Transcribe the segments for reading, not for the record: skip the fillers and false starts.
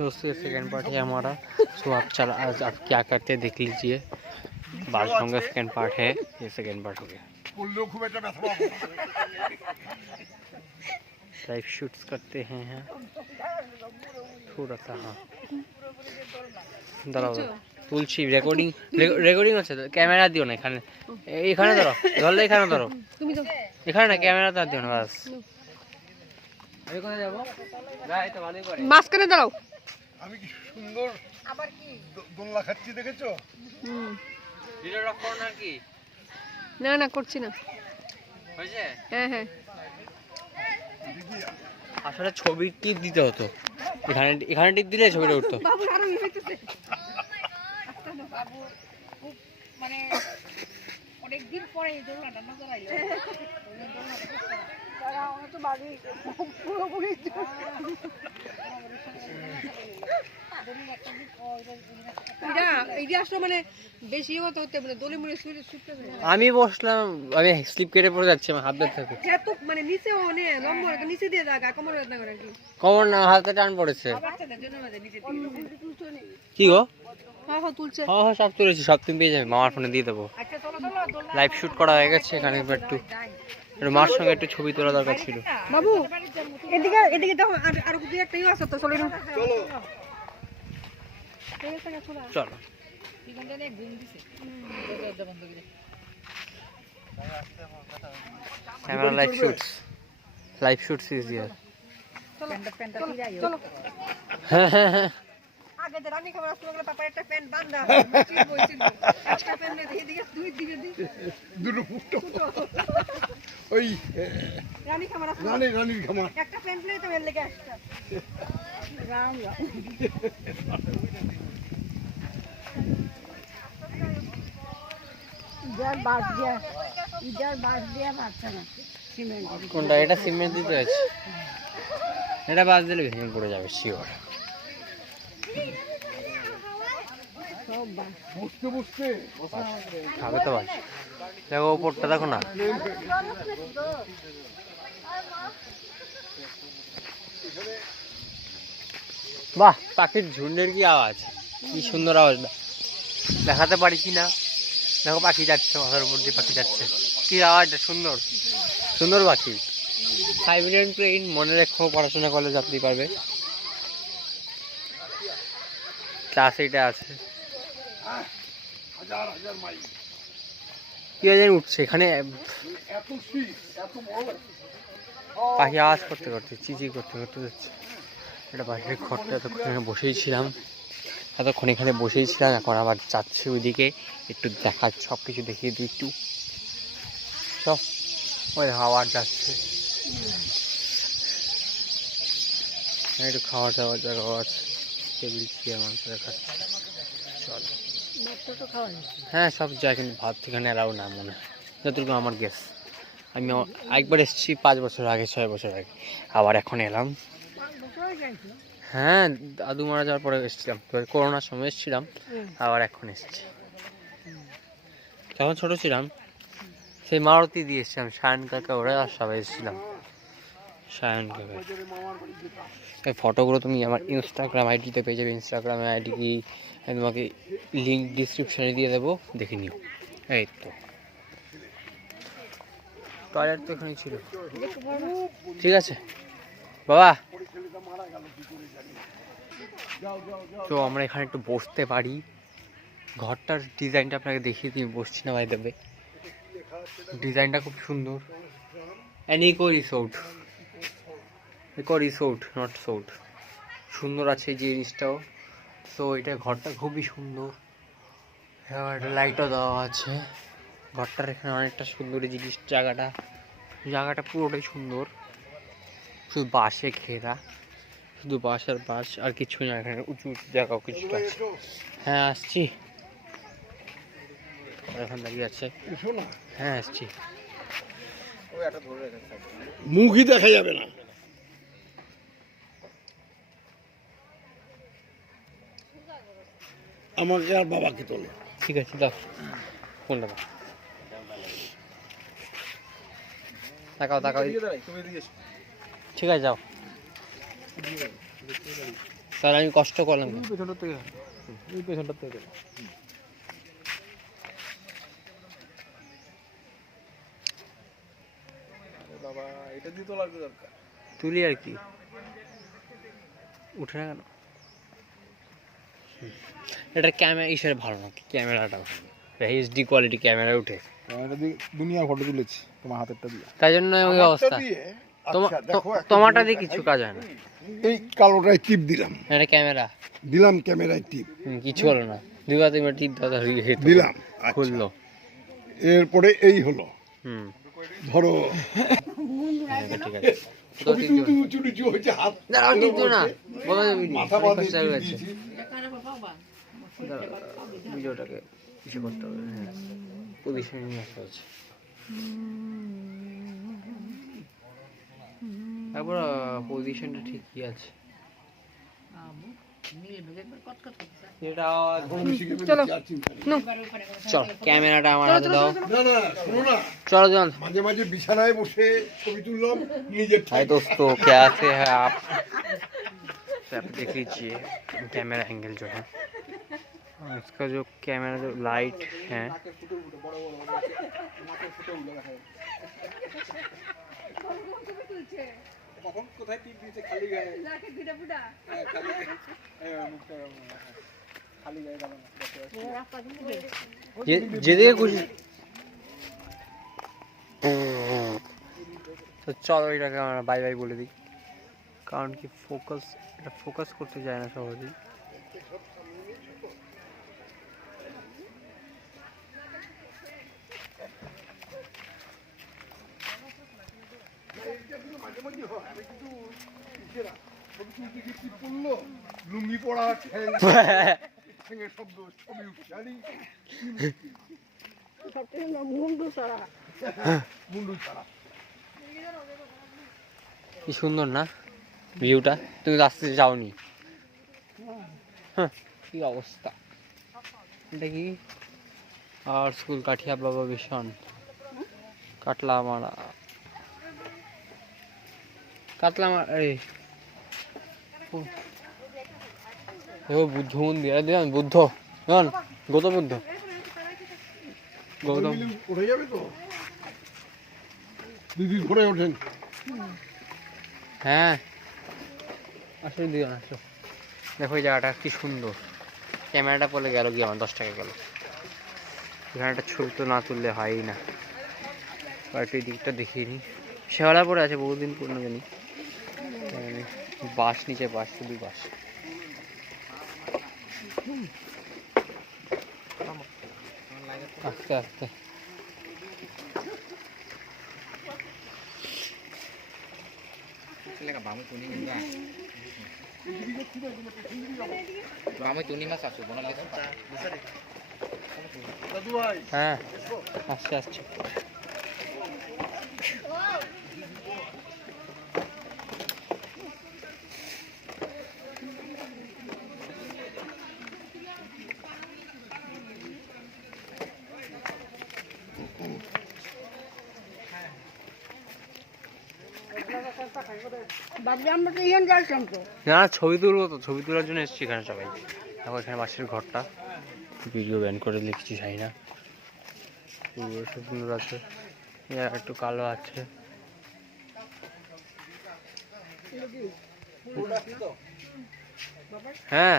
दोस्तों second part है हमारा। सो आप चला आज आप क्या करते हैं देख लीजिए। बालसंग का सेकेंड पार्ट है, ये सेकेंड पार्ट हो गया। लाइव शूट्स करते हैं थोड़ा सा। हाँ দাঁড়াও তুলছি, রেকর্ডিং রেকর্ডিং হচ্ছে তো। ক্যামেরা দিও না এখানে, এখানে ধরো, ধরলে এখানে ধরো, এখানে না ক্যামেরাটা দিও না বাস। মাঝখানে দাঁড়াও। আমি কি সুন্দর আবার কি দোলনা খাচ্ছি দেখেছো? ভিডিও রক করো না কি? না না করছি না। হয়েছে? হ্যাঁ হ্যাঁ। আসলে ছবি টিপ দিতে হতো, এখানে এখানে টিপ দিলে ছবিটা উঠতো। বাবু আরো হইতেছে। বাবু খুব মানে অনেক দিন পরে এই দোলনাটা নজর আইলো। তারা আমার তো বাড়ি পুরোপুরি মানে বেশি হতে হতে মানে দলি মুড়ি ছুটতে। আমি বসলাম, আমি স্লিপ কেটে পড়ে যাচ্ছে, আমার হাত ধরে থাকে। হ্যাঁ তো মানে নিচে অনে লম্বা নিচে দিয়ে জায়গা কোমর না করে কি কোমর না, হাতে টান পড়েছে। বাচ্চাদের জন্য মাঝে নিচে দিয়ে কি গো? হ্যাঁ হ্যাঁ তুলছে। হ্যাঁ হ্যাঁ সব তুলেছি, সব তুমি পেয়ে যাবে, মামার ফোনে দিয়ে দেবো। আচ্ছা চলো চলো লাইভ শুট করা হয়ে গেছে, এখানে একটু মার সঙ্গে একটু ছবি তোলা দরকার ছিল। বাবু এদিকে এদিকে দেখো আর দুই একটা ইয়ে আছে তো চলো চলো চলো। Camera live suits is here. হ্যাঁ হ্যাঁ হ্যাঁ আগে যে রানী খাবার আসলো তারপর একটা প্যান্ট বাঁধা ছিল বইছিল একটা প্যান্ট দিয়ে দিকে দুই দিকে দুটো ফুটো ওই রানী খাবার আসলো রানীর খামার একটা প্যান্ট নিয়ে তো এর লেগে আসছে রাম রাম ইজার বাস দিয়া পারছে না সিমেন্ট। কোনটা? এটা সিমেন্ট দিতে আছে, এটা বাস দিলে ভেঙে পড়ে যাবে শিওর। বসতে বসতে খাবে তো বাস। দেখো ওপরটা দেখো না, বাহ পাখির ঝুন্ডের কি আওয়াজ, কি সুন্দর আওয়াজ। দেখাতে পারি কি না, দেখো পাখি যাচ্ছে, মাথার উপর দিয়ে পাখি যাচ্ছে, কি আওয়াজটা সুন্দর সুন্দর পাখি। সাইবেরিয়ান ক্রেইন মনে রেখো, পড়াশোনা করলে জানতেই পারবে। ক্লাস এইটা আছে। হাজার হাজার মাইল কি জানি উঠছে এখানে, এত শীত এত বড় পাখি আওয়াজ করতে করতে চিচি করতে করতে যাচ্ছে। এটা পাখির ঘরটা এতক্ষণ এখানে বসেই ছিলাম, এতক্ষণ এখানে বসেই ছিলাম, এখন আবার যাচ্ছে ওইদিকে একটু দেখার, সব কিছু দেখিয়ে দিই একটু। সব ওই হাওয়ার যাচ্ছে, একটু খাওয়া দাওয়ার জায়গাও আছে, টেবিল চেয়ার মানুষেরা খাচ্ছে। চল হ্যাঁ সব যায়, কিন্তু ভাত এখানে এলাও না মনে হয়, যতটুকু আমার গেস। আমি একবার এসেছি 5 বছর আগে, 6 বছর আগে, আবার এখন এলাম। হ্যাঁ দাদু মারা যাওয়ার পরে এসেছিলাম, করোনার সময় এসেছিলাম, আবার এখন এসেছি। তখন ছোট ছিলাম, সেই মারুতি দিয়ে এসেছিলাম, সায়ন কাকা ওরা আর সবাই এসেছিলাম। সায়ন কাকা এই ফটোগুলো তুমি আমার ইনস্টাগ্রাম আইডিতে পেয়ে যাবে। ইনস্টাগ্রামে আইডি কি আমি তোমাকে লিঙ্ক ডিসক্রিপশানে দিয়ে দেবো, দেখে নিও। এই তো টয়লেট তো এখানেই ছিল, ঠিক আছে বাবা। তো আমরা এখানে একটু বসতে পারি, ঘরটার ডিজাইনটা আপনাকে দেখিয়ে দিই, বসছি না ভাই দেবে, ডিজাইনটা খুব সুন্দর। Eco resort, eco resort not sort, সুন্দর আছে এই জিনিসটাও। তো এটা ঘরটা খুবই সুন্দর, একটা লাইটও দেওয়া আছে। ঘরটার এখানে অনেকটা সুন্দর এই জিনিস, জায়গাটা পুরোটাই সুন্দর, শুধু বাঁশে ঘেরা, শুধু বাঁশ আর বাঁশ, আর কিছু না। এখানে উঁচু উঁচু জায়গাও কিছুটা আছে। হ্যাঁ আসছি, এখন দাঁড়িয়ে আছে। হ্যাঁ আসছি, মুখই দেখা যাবে না। আমাকে আর বাবাকে তোলে। ঠিক আছে দাও কোনটা দাও, তাকাও তাকাও, ঠিক আছে যাও। তাহলে আমি কষ্ট করলাম কেন? পেছনটা থেকে এই পেছনটা থেকে বাবা এটা দিয়ে তো লাগবে দরকার। তুলি আর কি, উঠে না কেন? এটা ক্যামেরা ইসের ভালো না, ক্যামেরাটা এইচডি কোয়ালিটি ক্যামেরা উঠে, ক্যামেরা দিয়ে দুনিয়ার ফটো তুলেছি তোমার হাতেরটা দিয়ে। তাই জন্য ওই অবস্থা। তোমারটা দিয়ে কিছু কাজ হয় না। এই কালোটায় টিপ দিলাম, এটা ক্যামেরা দিলাম ক্যামেরায় টিপ কিছু হলো না, দুইবার তিনবার টিপ দাদা দিলাম, খুললো। এরপরে এই হলো হুম, ধরো ঠিক আছে। তো ছবি তুলতে উঁচু নিচু হয়েছে, হাত দাঁড়াও, টিপ দিও না, বলা যাবে না, মাথা অনেক বাঁধে কষ্ট হয়ে গেছে। দিয়েছি। ভিডিওটাকে কিছু করতে হবে, হ্যাঁ পজিশনে নিয়ে আসতে হচ্ছে। তারপর পজিশনটা ঠিকই আছে। এটা চলো চল, ক্যামেরাটা আমার হাতে দাও। না না শোনো না, চলো চল। মাঝে মাঝে বিছানায় বসে ছবি তুললাম নিজের हाय दोस्तों, कैसे हैं आप? आप देख लीजिए कैमरा एंगल जो है, इसका जो कैमरा जो लाइट है কখন কোথায় টিপ দিয়েছে খালি গায়ে, খালি গায়ে দাঁড়ানো যেদিকে খুশি। তো চলো এটাকে আমরা বাই বাই বলে দিই, কারণ কি এটা ফোকাস করতে যায় না সহজেই। মাঝে মাঝে হয়, আমি কিন্তু ইসেরা ছবি তুলতে গিয়ে টিপ পড়লো, লুঙ্গি পড়া ঠ্যাঙে শব্দ, ছবি উঠছে আরে মুন্ডু ছাড়া। কি সুন্দর না ভিউটা, তুমি রাস্তা যাওনি? কি অবস্থা, এটা কি আর স্কুল কাঠিয়া বাবা ভীষণ কাটলা মারা এই বুদ্ধ মন্দির, দিলাম বুদ্ধ, গৌতম বুদ্ধ, গৌতম। উঠে যাবে তো দিদি, ঘুরে ওঠেন। হ্যাঁ আসলে দিও না, আসো দেখো এই জায়গাটা কি সুন্দর। ক্যামেরাটা পড়লে গেল কি আমার 10 টাকা গেল। এখানে একটা ছবি তো না তুললে হয়ই না। একটু এই দিকটা দেখিয়ে নিই, শেওলা পড়ে আছে বহুদিন পুরনো জানি, বাঁশ নিচে বাঁশ, শুধু বাঁশ। আস্তে আস্তে দাদু ভাই হ্যাঁ আসছে আসছে। না ছবি তুলবো তো, ছবি তোলার জন্য এসেছি এখানে সবাই। দেখো এখানে পাশের ঘরটা, ভিডিও ব্যান করে লিখছি চাই না, খুব সুন্দর আছে, একটু কালো আছে। হ্যাঁ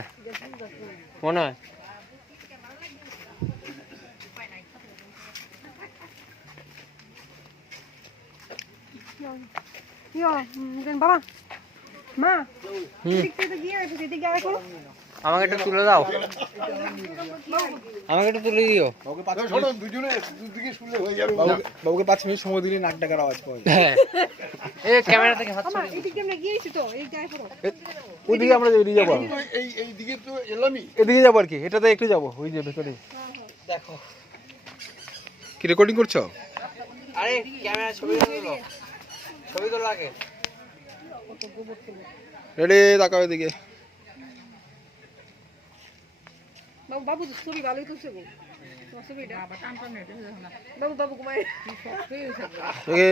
মনে হয় বাবা মা আমাকে একটু তুলে দাও, আমাকে একটু তুলে দিও। দুজনে দুদিকে শুনলে হয়ে যাবে। বাবুকে 5 মিনিট সময় দিলে নাক ডাকার আওয়াজ পাওয়া যায়। হ্যাঁ এই ক্যামেরা থেকে হাত সরিয়ে ওইদিকে আমরা এদিকে যাবো, এই দিকে তো এলামই, এদিকে যাবো আর কি, এটাতে একটু যাবো ওই যে ভেতরে। দেখো। কি রেকর্ডিং করছো? আরে ক্যামেরা ছবি তোলো, ছবি তোলা আগে। রেডি, তাকাও এদিকে। বাবু ছবি ভালোই তুলছে গো, বাবু বাবু কুমার ওকে